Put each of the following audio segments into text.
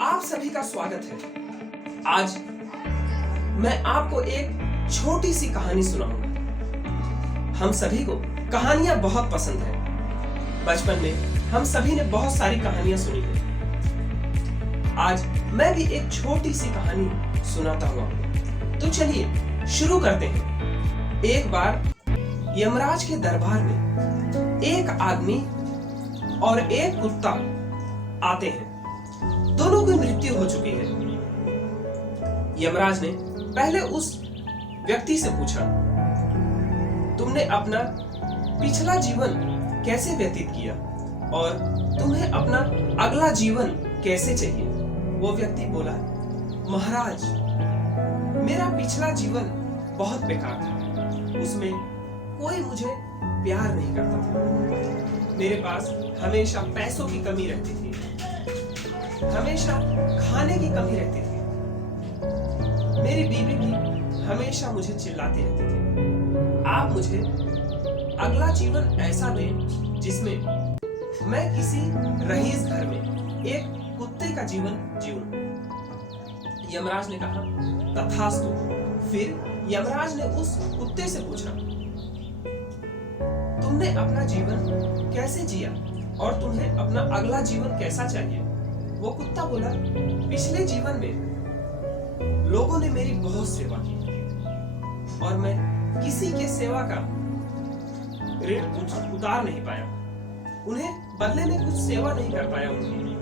आप सभी का स्वागत है। आज मैं आपको एक छोटी सी कहानी सुनाऊंगा। हम सभी को कहानियां बहुत पसंद है। बचपन में हम सभी ने बहुत सारी कहानियां सुनी है। आज मैं भी एक छोटी सी कहानी सुनाता हूं आपको। तो चलिए शुरू करते हैं। एक बार यमराज के दरबार में एक आदमी और एक कुत्ता आते हैं। दोनों की मृत्यु हो चुकी है। यमराज ने पहले उस व्यक्ति से पूछा, तुमने अपना पिछला जीवन कैसे व्यतीत किया और तुम्हें अपना अगला जीवन कैसे चाहिए? वो व्यक्ति बोला, महाराज, मेरा पिछला जीवन बहुत बेकार था। उसमें कोई मुझे प्यार नहीं करता था। मेरे पास हमेशा पैसों की कमी रहती थी, हमेशा खाने की कमी रहती थी। मेरी बीवी भी हमेशा मुझे चिल्लाती रहती थी। आप मुझे अगला जीवन ऐसा दें जिसमें मैं किसी रईस घर में एक कुत्ते का जीवन जीऊं। यमराज ने कहा, तथास्तु। फिर यमराज ने उस कुत्ते से पूछा, तुमने अपना जीवन कैसे जिया और तुम्हें अपना अगला जीवन कैसा चाहिए? वो कुत्ता बोला, पिछले जीवन में लोगों ने मेरी बहुत सेवा की और मैं किसी के सेवा का ऋण उतार नहीं पाया। उन्हें बदले में कुछ सेवा नहीं कर पाया उनकी।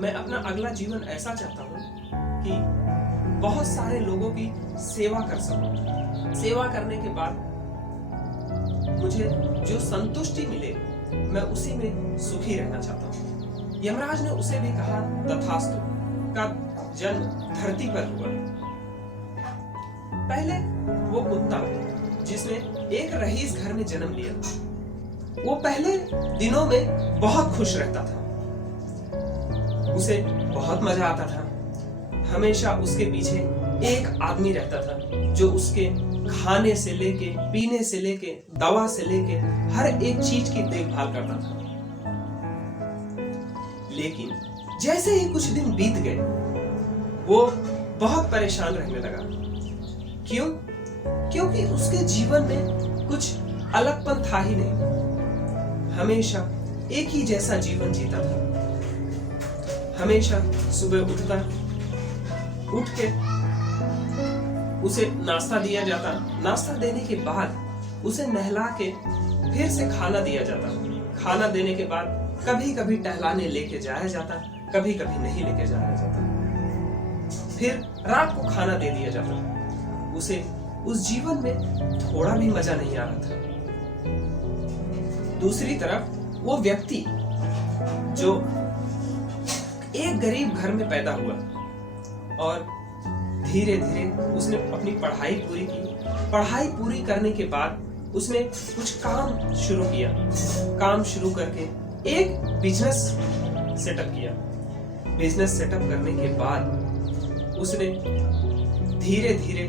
मैं अपना अगला जीवन ऐसा चाहता हूं कि बहुत सारे लोगों की सेवा कर सकूं। सेवा करने के बाद मुझे जो संतुष्टि मिले, मैं उसी में सुखी रहना चाहता हूं। यमराज ने उसे भी कहा, तथास्तु। का जन्म धरती पर हुआ। पहले वो कुत्ता जिसने एक रईस घर में जन्म लिया, वो पहले दिनों में बहुत खुश रहता था। उसे बहुत मजा आता था। हमेशा उसके पीछे एक आदमी रहता था जो उसके खाने से लेके, पीने से लेके, दवा से लेके हर एक चीज की देखभाल करता था। लेकिन जैसे ही कुछ दिन बीत गए, वो बहुत परेशान रहने लगा। क्यों? क्योंकि उसके जीवन में कुछ अलगपन था ही नहीं। हमेशा एक ही जैसा जीवन जीता था। हमेशा सुबह उठ के उसे नाश्ता दिया जाता। नाश्ता देने के बाद उसे नहला के फिर से खाना दिया जाता। खाना देने के बाद कभी कभी टहलाने लेके जाया जाता, कभी कभी नहीं लेके जाया जाता। फिर रात को खाना दे दिया जाता। उसे उस जीवन में थोड़ा भी मजा नहीं आ रहा था। दूसरी तरफ वो व्यक्ति जो एक गरीब घर में पैदा हुआ और धीरे धीरे उसने अपनी पढ़ाई पूरी की। पढ़ाई पूरी करने के बाद उसने कुछ काम शुरू किया। काम शुरू करके एक बिजनेस सेटअप किया। बिजनेस सेटअप करने के बाद उसने धीरे धीरे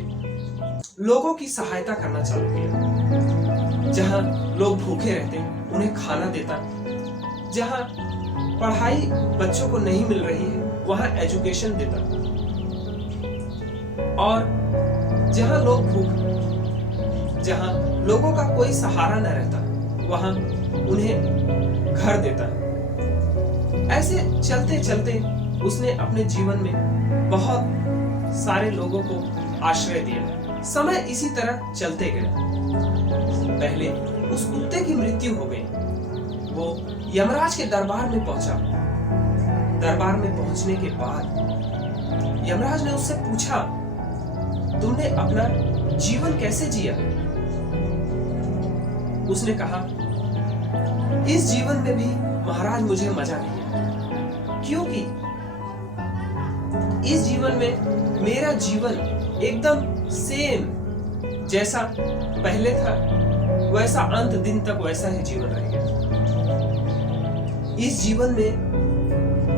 लोगों की सहायता करना चालू किया। जहां लोग भूखे रहते उन्हें खाना देता। जहां पढ़ाई बच्चों को नहीं मिल रही है वहां एजुकेशन देता। और जहां लोगों का कोई सहारा न रहता वहां उन्हें घर देता। ऐसे चलते चलते उसने अपने जीवन में बहुत सारे लोगों को आश्रय दिया। समय इसी तरह चलते गया। पहले उस कुत्ते की मृत्यु हो गई। वो यमराज के दरबार में पहुंचा। दरबार में पहुंचने के बाद यमराज ने उससे पूछा, तुमने अपना जीवन कैसे जिया? उसने कहा, इस जीवन में भी महाराज मुझे मजा नहीं है, क्योंकि इस जीवन में मेरा जीवन एकदम सेम जैसा पहले था वैसा अंत दिन तक वैसा ही जीवन रहेगा। इस जीवन में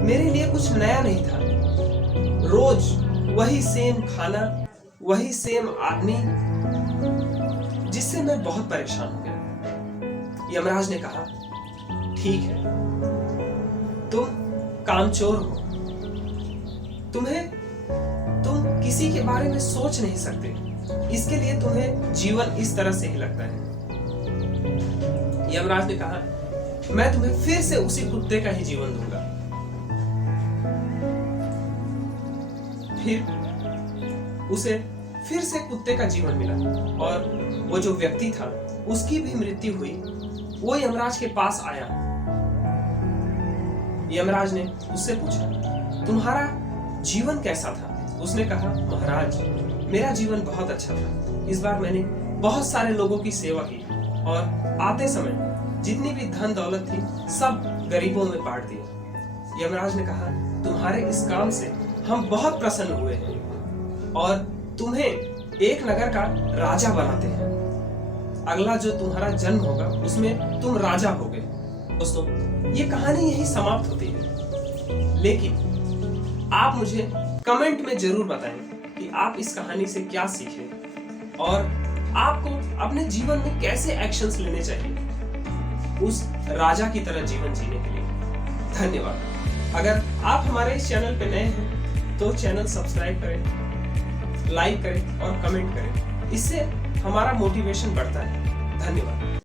मेरे लिए कुछ नया नहीं था। रोज वही सेम खाना, वही सेम आदमी, जिससे मैं बहुत परेशान हो गया। यमराज ने कहा, ठीक है, तुम कामचोर हो। तुम किसी के बारे में सोच नहीं सकते, इसके लिए तुम्हें जीवन इस तरह से ही लगता है। यमराज ने कहा, मैं तुम्हें फिर से उसी कुत्ते का ही जीवन दूंगा। फिर उसे फिर से कुत्ते का जीवन मिला और वो जो व्यक्ति था उसकी भी मृत्यु हुई। वो यमराज के पास आया। यमराज ने उससे पूछा, तुम्हारा जीवन कैसा था? उसने कहा, महाराज, मेरा जीवन बहुत अच्छा था। इस बार मैंने बहुत सारे लोगों की सेवा की और आते समय जितनी भी धन दौलत थी सब गरीबों में बांट दिया। यमराज ने कहा, तुम्हारे इस काम से हम बहुत प्रसन्न हुए हैं और तुम्हें एक नगर का राजा बनाते हैं। अगला जो तुम्हारा जन्म होगा उसमें तुम राजा होगे। दोस्तों, ये कहानी यही समाप्त होती है, लेकिन आप मुझे कमेंट में जरूर बताएं कि आप इस कहानी से क्या सीखे और आपको अपने जीवन में कैसे एक्शंस लेने चाहिए उस राजा की तरह जीवन जीने के लिए। धन्यवाद। अगर आप हमारे इस चैनल पे नए हैं तो चैनल सब्सक्राइब करें, लाइक करें और कमेंट करें। इससे हमारा मोटिवेशन बढ़ता है। धन्यवाद।